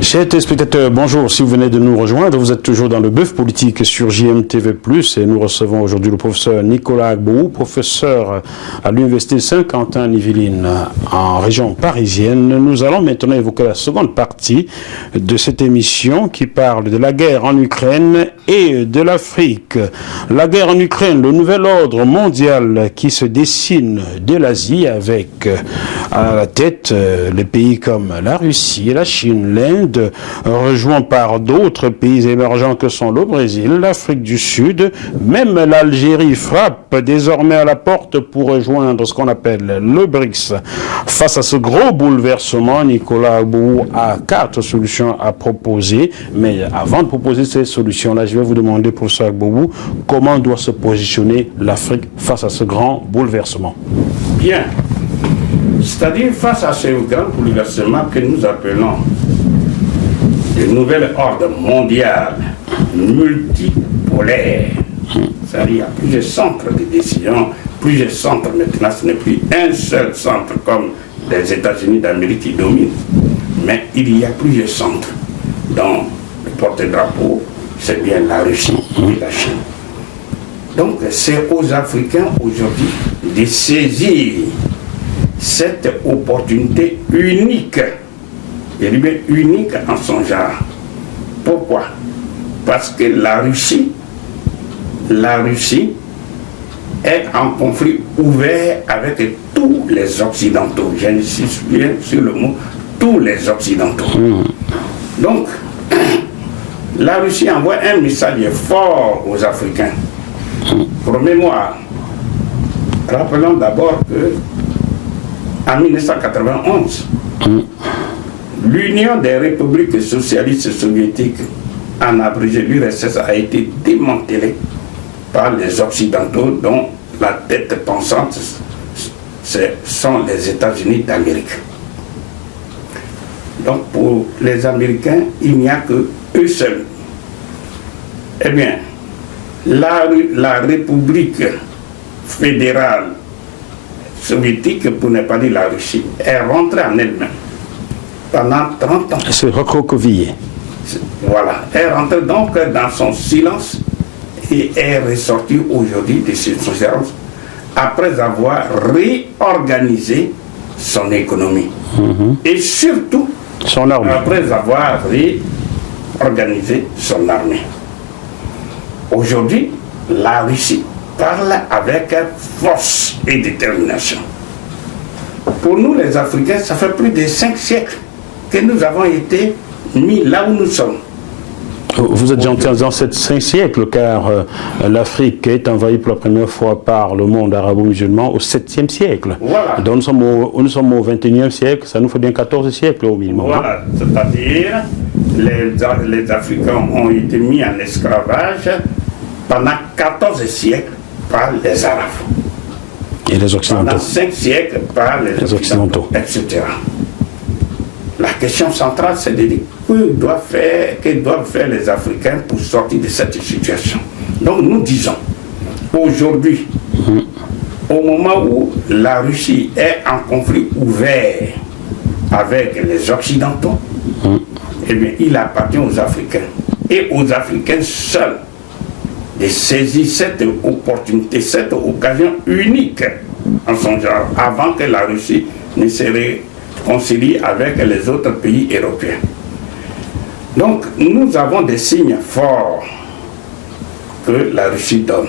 Chers téléspectateurs, bonjour. Si vous venez de nous rejoindre, vous êtes toujours dans le Bœuf Politique sur JMTV+, et nous recevons aujourd'hui le professeur Nicolas Agbourou, professeur à l'Université Saint-Quentin-Yvelines en région parisienne. Nous allons maintenant évoquer la seconde partie de cette émission qui parle de la guerre en Ukraine et de l'Afrique. La guerre en Ukraine, le nouvel ordre mondial qui se dessine de l'Asie avec à la tête les pays comme la Russie, la Chine, l'Inde, rejoint par d'autres pays émergents que sont le Brésil, l'Afrique du Sud, même l'Algérie frappe désormais à la porte pour rejoindre ce qu'on appelle le BRICS. Face à ce gros bouleversement, Nicolas Agbourou a 4 solutions à proposer, mais avant de proposer ces solutions-là, je vais vous demander, professeur Agbourou, comment doit se positionner l'Afrique face à ce grand bouleversement? Bien. C'est-à-dire face à ce grand bouleversement que nous appelons le nouvel ordre mondial multipolaire. C'est-à-dire qu'il y a plusieurs centres de décision, plusieurs centres maintenant, ce n'est plus un seul centre comme les États-Unis d'Amérique qui dominent, mais il y a plusieurs centres dont le porte-drapeau, c'est bien la Russie et la Chine. Donc c'est aux Africains aujourd'hui de saisir cette opportunité unique, je dis bien unique en son genre. Pourquoi? Parce que la Russie est en conflit ouvert avec tous les Occidentaux. J'insiste bien sur le mot tous les Occidentaux. Donc, la Russie envoie un message fort aux Africains. Pour mémoire, rappelons d'abord que en 1991, l'Union des républiques socialistes soviétiques, en abrégé l'URSS, a été démantelée par les Occidentaux dont la tête pensante sont les États-Unis d'Amérique. Donc pour les Américains, il n'y a que eux seuls. Eh bien, la République fédérale soviétique, pour ne pas dire la Russie, est rentrée en elle-même pendant 30 ans. C'est recroquevillé. Voilà. Elle est rentrée donc dans son silence et est ressortie aujourd'hui de ce silence après avoir réorganisé son économie. Et surtout, son armée. Après avoir réorganisé son armée. Aujourd'hui, la Russie parle avec force et détermination. Pour nous les Africains, ça fait plus de 5 siècles que nous avons été mis là où nous sommes. Vous êtes dans ces 5 siècles, car l'Afrique est envahie pour la première fois par le monde arabo-musulman au 7e siècle. Voilà. Donc nous sommes au 21e siècle, ça nous fait bien 14 siècles au minimum. Voilà, c'est-à-dire les Africains ont été mis en esclavage pendant 14 siècles par les Arabes. Et les Occidentaux. Pendant 5 siècles par les Occidentaux, etc. La question centrale, c'est de dire que doivent faire les Africains pour sortir de cette situation. Donc nous disons, aujourd'hui, au moment où la Russie est en conflit ouvert avec les Occidentaux, eh bien, il appartient aux Africains et aux Africains seuls de saisir cette opportunité, cette occasion unique en son genre, avant que la Russie ne se réconcilie avec les autres pays européens. Donc, nous avons des signes forts que la Russie donne.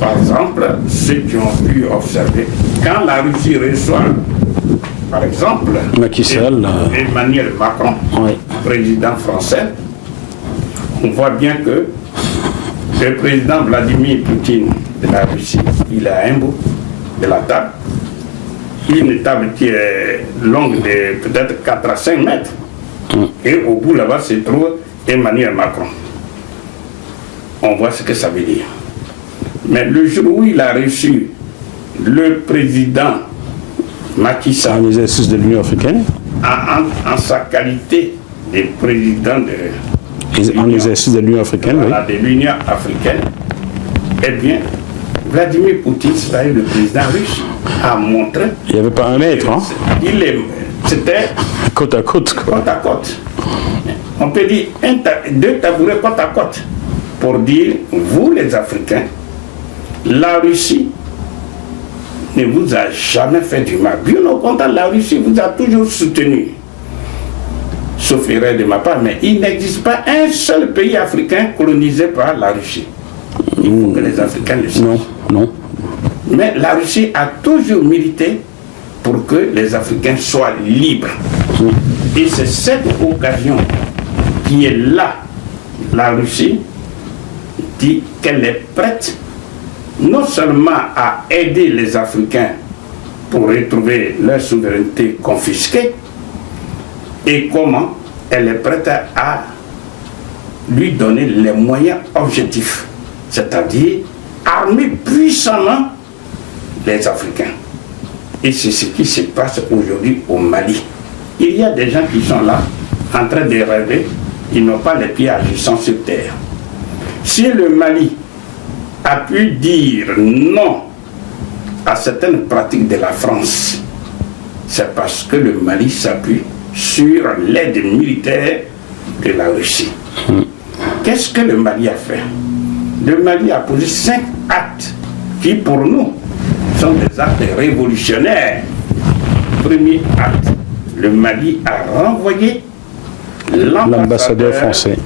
Par exemple, ceux qui ont pu observer, quand la Russie reçoit, par exemple, Emmanuel Macron, président français, on voit bien que le président Vladimir Poutine de la Russie, il a un bout de la table, une table qui est longue de peut-être 4 à 5 mètres, et au bout là-bas se trouve Emmanuel Macron. On voit ce que ça veut dire. Mais le jour où il a reçu le président Macky Sall, en exercice de l'Union africaine, en sa qualité de président en exercice de l'Union africaine, voilà, de l'Union africaine, eh bien, Vladimir Poutine, c'est-à-dire le président russe, a montré... Il n'y avait pas un maître, hein? c'était côte à côte. Côte à côte. On peut dire deux tabourets côte à côte pour dire, vous les Africains, la Russie ne vous a jamais fait du mal. Bien au contraire, la Russie vous a toujours soutenu. Sauf erreur de ma part, mais il n'existe pas un seul pays africain colonisé par la Russie. Il faut que les Africains le sachent. Non, non. Mais la Russie a toujours milité pour que les Africains soient libres. Et c'est cette occasion qui est là. La Russie dit qu'elle est prête non seulement à aider les Africains pour retrouver leur souveraineté confisquée, et comment elle est prête à lui donner les moyens objectifs, c'est-à-dire armer puissamment les Africains. Et c'est ce qui se passe aujourd'hui au Mali. Il y a des gens qui sont là, en train de rêver, ils n'ont pas les pieds agissants sur terre. Si le Mali a pu dire non à certaines pratiques de la France, c'est parce que le Mali s'appuie sur l'aide militaire de la Russie. Qu'est-ce que le Mali a fait? Le Mali a posé 5 actes qui, pour nous, sont des actes révolutionnaires. Premier acte, le Mali a renvoyé l'ambassadeur français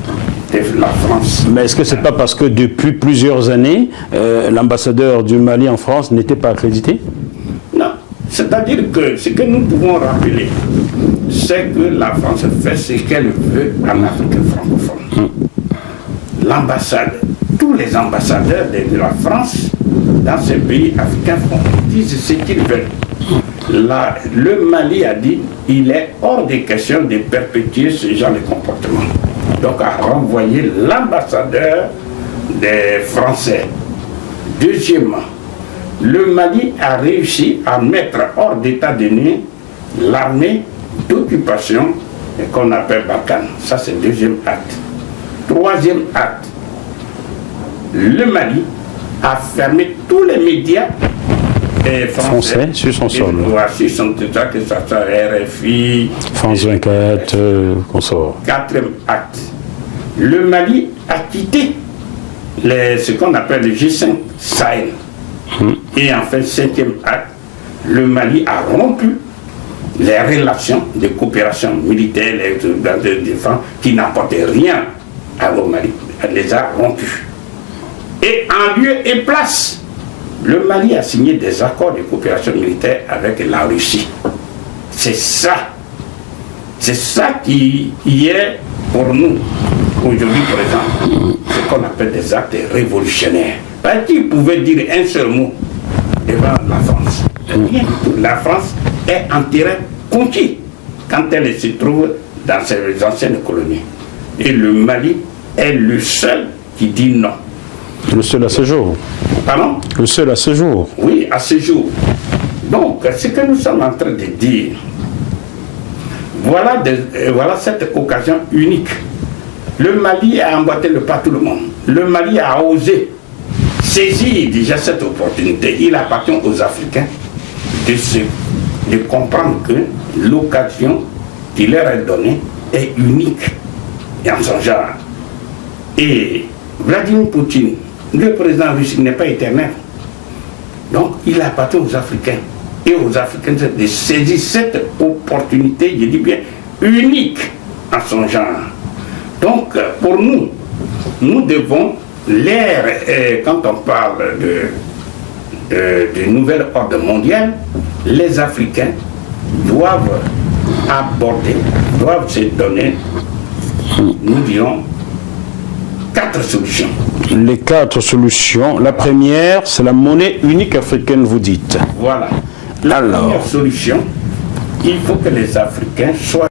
de la France. Mais est-ce que ce n'est pas parce que depuis plusieurs années, l'ambassadeur du Mali en France n'était pas accrédité? Non. C'est-à-dire que ce que nous pouvons rappeler, c'est que la France fait ce qu'elle veut en Afrique francophone. L'ambassade, tous les ambassadeurs de la France dans ces pays africains disent ce qu'ils veulent. Le Mali a dit qu'il est hors des questions de perpétuer ce genre de comportement. Donc a renvoyé l'ambassadeur des Français. Deuxièmement, le Mali a réussi à mettre hors d'état de nuire l'armée d'occupation qu'on appelle Barkhane. Ça, c'est le deuxième acte. Troisième acte, le Mali a fermé tous les médias français sur son sol. Sur son territoire, que ce soit RFI, France 24, consort. Quatrième acte, le Mali a quitté ce qu'on appelle le G5 Sahel. Et enfin, cinquième acte, le Mali a rompu les relations de coopération militaire et de défense qui n'apportaient rien au Mali. Elle les a rompus. Et en lieu et place, le Mali a signé des accords de coopération militaire avec la Russie. C'est ça. C'est ça qui est pour nous, aujourd'hui, par exemple, ce qu'on appelle des actes révolutionnaires. Parce qu'ils pouvaient dire un seul mot devant la France. Rien du tout. La France est en terrain conquis quand elle se trouve dans ses anciennes colonies. Et le Mali est le seul qui dit non. Le seul à ce jour. Pardon? Le seul à ce jour. Oui, à ce jour. Donc, ce que nous sommes en train de dire, voilà cette occasion unique. Le Mali a emboîté le pas tout le monde. Le Mali a osé saisir déjà cette opportunité. Il appartient aux Africains de comprendre que l'occasion qui leur est donnée est unique et en son genre. Et Vladimir Poutine, le président russe, n'est pas éternel. Donc il appartient aux Africains. Et aux Africains de saisir cette opportunité, je dis bien, unique en son genre. Donc pour nous, nous devons quand on parle de nouvel ordre mondial, les Africains doivent se donner, nous dirons, 4 solutions. Les 4 solutions. La première, c'est la monnaie unique africaine, vous dites. Voilà. La première solution, il faut que les Africains soient